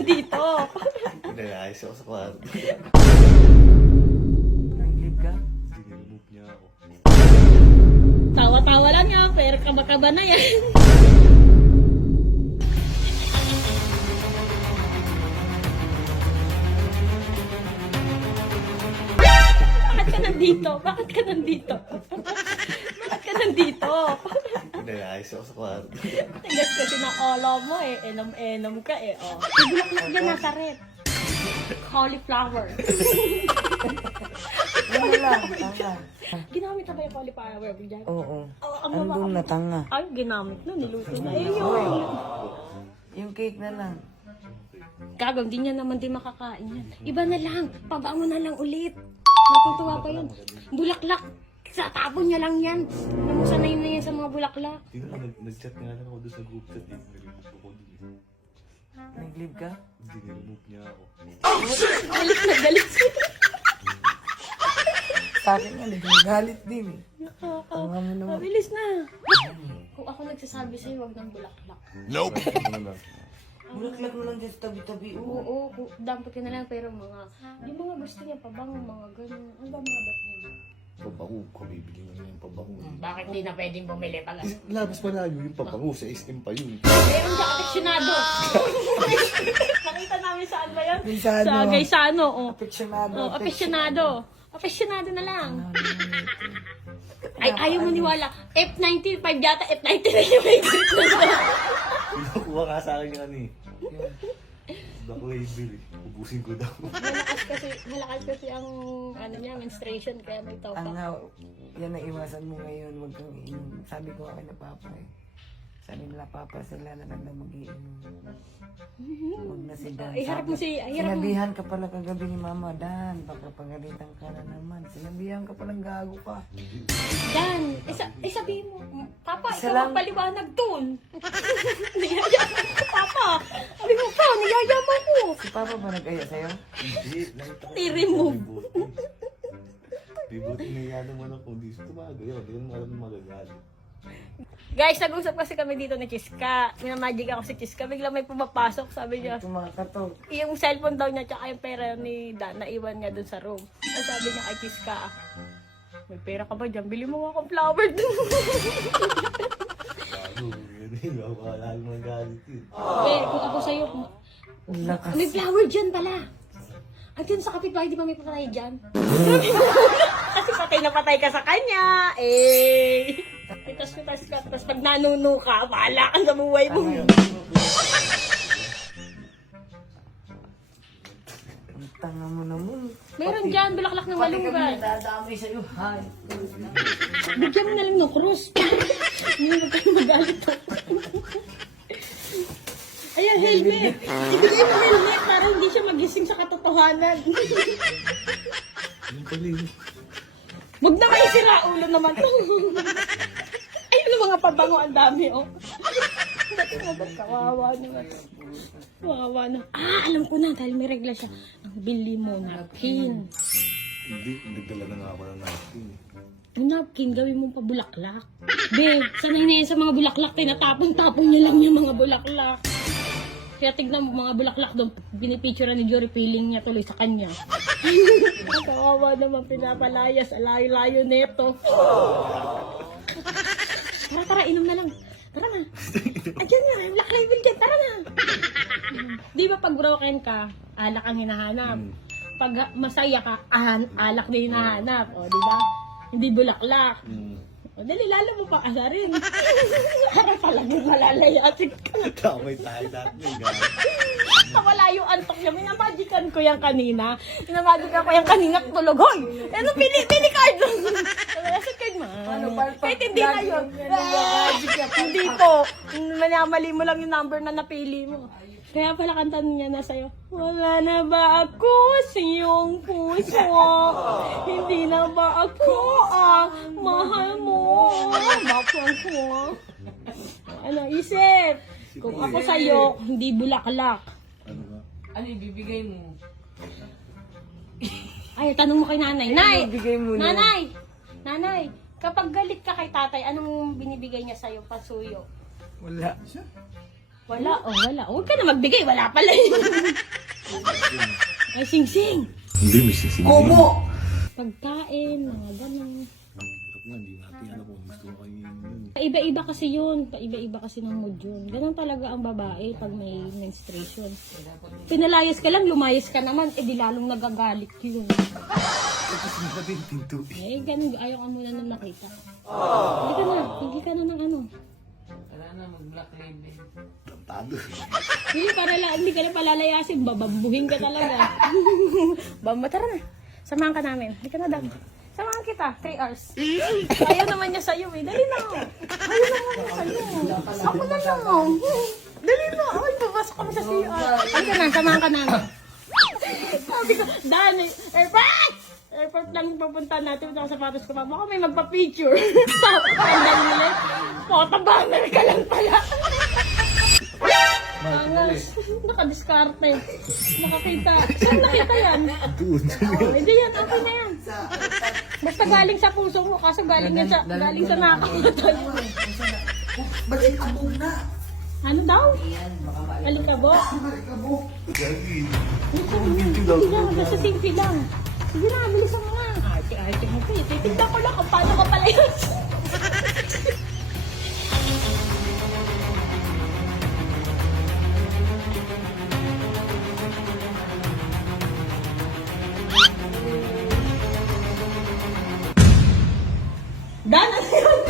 nandito? Pinayayos ako sa kwarto. Nag-leave ka? Dinimove niya ako. Tawa-tawa lang niya, pero kaba-kaba na yan. Bakit ka nandito? Bakit ka nandito? Bakit ka nandito? Pinayayos ako sa kwarto. Tigas kasi ng olo mo eh. Enom-enom ka eh. Oh. Ibulak dyan nasa red. Cauliflower. Ano lang, tanga. Ginamit na ba yung cauliflower dyan? Oo. Ang Andun na tanga. Ay, ginamit na. Niluto na. Eh, Yung cake na lang. Gagawin, di niya naman din makakain yan. Iba na lang. Pabango na lang ulit. Natutuwa pa yun. Bulaklak. Sa tapon niya lang yan. Namusanay na yan sa mga bulaklak. Hindi naman, nag-chat nga lang ako doon sa group chat eh. Nag-remove ako doon. Nag-leave ka? Dinimove niya ako. Galit na galit siya. Sa akin nga, nag-galit din eh. Tanga mo naman. Mabilis na. Kung ako nagsasabi sa'yo, wag ng bulaklak. Bulaklak mo lang dyan sa tabi-tabi. Oo, dampot ka na lang. Pero yung mga gusto niya, pabango, mga ganun. Ano ba mga bat niya? Pabango ko, bibili mo na yung pabango. Bakit hindi na pwedeng bumili pag Eh, labas pa na yung pabango, sa SM pa yun. meron siya apeksyonado. Nakita namin saan ba yan? Gaisano. Sa Gaisano. Oh. Apeksjonado. Oh, apeksjonado. Apeksjonado na lang. Ay, ayaw maniwala. F90, 5 yata, F90 na yung may grip na to. Pinakuha nga sa akin yung ano eh. Black label eh. Ubusin ko daw. Malakas kasi ang ano niya, menstruation, kaya may topak. Tanga, yan ang iwasan mo ngayon. Huwag kang iinom. Sabi ko kay na Papa eh. Sabi nila Papa, sila na lang daw mag-iinom. Huwag na si Dan. Ay, harap mo si, ay, harap mo. Sinabihan ka pala kagabi ni Mama, Dan, baka pagalitan ka na naman. Sinabihan ka palang gago ka. Dan, sabihin mo, Papa, Isa ikaw lang. ang paliwanag dun. Niyayaman ko, Papa. Sabi mo pa, niyayaman mo. Si Papa ba nag-aya sa'yo? Hindi, nakita ko. I-remove. Bibuti na yan naman ako. Hindi siya tumagayo. Hindi ko naman alam na magagalit. Guys, nag-usap kasi kami dito ni Chiska. Minamagic ako si Chiska. Bigla may pumapasok. Sabi niya, Ito mga kato. yung cellphone daw niya tsaka yung pera ni Dan, naiwan niya dun sa room. Ang sabi niya kay Chiska, may pera ka ba dyan? Bili mo nga akong flower dun. Bago, yun eh. Wala naman galit eh. Eh, kung ako sa'yo, Lakas. may flower dyan pala. Ang dyan sa kapitbahay, di ba may patay dyan? Kasi patay na patay ka sa kanya. Eh. Pitas-pitas ka. Tapos pag nanuno ka, bahala ka sa buhay mo. Ang tanga mo naman. Meron dyan, bulaklak ng malunggay. Nadadamay sa'yo. Hay. Bigyan mo na lang ng krus. Hindi mo kayo magalit ako. Ayan, helmet. Ibigay mo helmet para hindi siya magising sa katotohanan. Yung pala yun. Huwag na may sira ulo naman. Ayun ang mga pabango, ang dami, oh. Kawawa naman. Kawawa na. Ah, alam ko na, dahil may regla siya. Ang bili mo, napkin. Hindi, nagdala na nga ako ng napkin eh. Ang napkin, gawin mo pa bulaklak. Be, sanay na yan sa mga bulaklak. Tinatapon-tapon niya lang yung mga bulaklak. Kaya tignan mo mga bulaklak doon. Binipicturean ni Jory, feeling niya tuloy sa kanya. Kawawa naman, pinapalayas. Alayo-layo neto. Tara, tara, inom na lang. Tara na. Ayan na, black label dyan. Tara na. Di ba pag broken ka, alak ang hinahanap. Pag masaya ka, alak din hinahanap. O, di ba? Hindi bulaklak. O, dali, lalo mo pa asarin. Para talagang malalayasin ka. Damay tayo dati eh. Nawala yung antok niya. Minamagikan ko yan kanina. Minamagikan ko yan kanina. Tulog, hoy! Ano, pili card! Nasa card, ma. Kahit hindi na yun. Hindi po. Mali mo lang yung number na napili mo. Kaya pala kantan niya na sa'yo. Wala na ba ako sa iyong puso? Hindi na ba ako ang mahal mo? Bakit ko? Ano, isip? Kung ako sa'yo, hindi bulaklak. Ano ba? Ano ibibigay mo? Ay, tanong mo kay nanay. Nay! Ibibigay mo na. Nanay! Nanay! Kapag galit ka kay tatay, anong binibigay niya sa'yo? Pasuyo. Wala. Wala, wala. Huwag ka na magbigay, wala pala yun. Ay, sing-sing. Hindi, may sisig. Kumo! Pagkain, mga ganun. Hindi natin alam kung gusto ko kayo yun. Iba-iba kasi yun. Iba-iba kasi ng mood yun. Ganun talaga ang babae pag may menstruation. Pinalayas ka lang, lumayas ka naman, di lalong nagagalit yun. Tapos hindi natin pinto eh. Ganun, ayaw ka muna nang nakita. Hindi ka na ng ano. Wala na, mag-black label. Tantado. Hindi ka na palalayasin, babambuhin ka talaga. Tara na. Samahan ka namin. Hindi ka na dam. Samahan kita, 3 hours. Ayaw naman niya sa'yo eh. Dali na. Ayaw naman niya sa'yo. Ako na lang. Dali na. Ay, babasok kami sa CR. Halika na, samahan ka namin. Sabi ko, Dani, airport! Airport lang pupunta natin. Ito sa sapatos ko pa. Baka may magpa-picture. Tapos, tandang nila. Photo banner ka lang pala. Angas. Nakadiskarte. Nakakita. Saan nakita yan? Doon. Oh, hindi yan. Okay na yan. Basta galing sa puso mo. Kaso galing sa nakakamatay. Balik ka muna! Ano daw? Yan, baka maalit. Alikabo? Balik ka mo! Gagi. Hindi lang. Basta simple lang. Sige na, bilisan mo na. Arte-arte mo pa. Titignan ko lang kung paano ka pala yun. Dan, ano yun?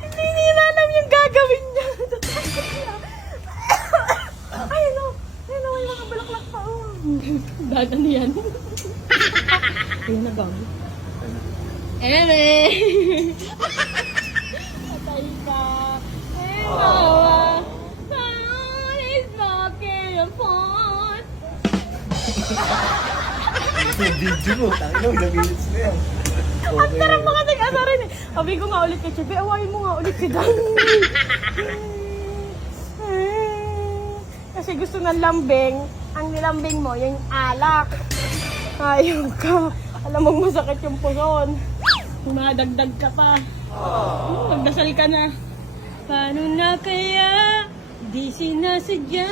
Hindi nila alam yung gagawin niya. Ay, no. Ay, no. May mga bulaklak pa. Oh. Dan, ano yan? Ayun na gawin. Eme! Patay ka. Ewa. Phone is broken apart. Yung video mo. Tangin mo, ilang minutes na yan. Ang tarang mga nag-ano rin eh. Sabi ko nga ulit kay Chibi, awayin mo nga ulit si Dan. Kasi gusto ng lambing, ang nilambing mo, yung alak. Ayaw ka. Alam mong masakit yung puson. Madagdag ka pa. Magdasal ka na. Paano na kaya? Di sinasadya.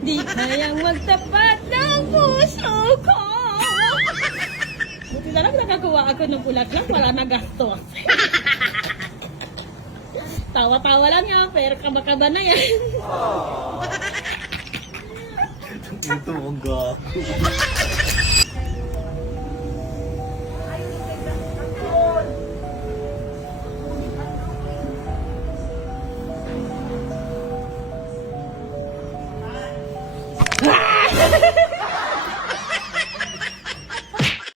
Di kayang magtapat ng puso ko. Buti na lang nakakuha ako ng bulaklak. Wala na gastos. Tawa-tawa lang yan. Pero kaba-kaba na yan. Ito, ang gago.